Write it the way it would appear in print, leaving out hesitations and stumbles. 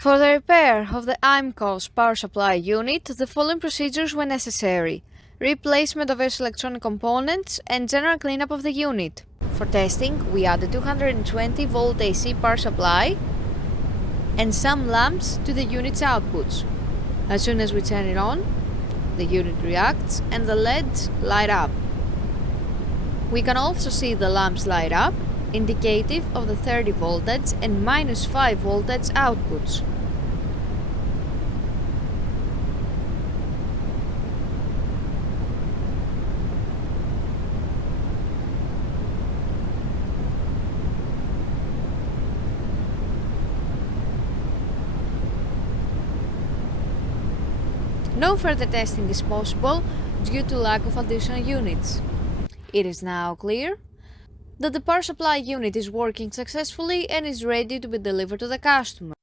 For the repair of the IMCOS power supply unit, the following procedures were necessary: replacement of its electronic components and general cleanup of the unit. For testing, we added 220 volt AC power supply and some lamps to the unit's outputs. As soon as we turn it on, the unit reacts and the LEDs light up. We can also see the lamps light up, indicative of the 30 voltage and -5 voltage outputs. No further testing is possible due to lack of additional units. It is now clear that the power supply unit is working successfully and is ready to be delivered to the customer.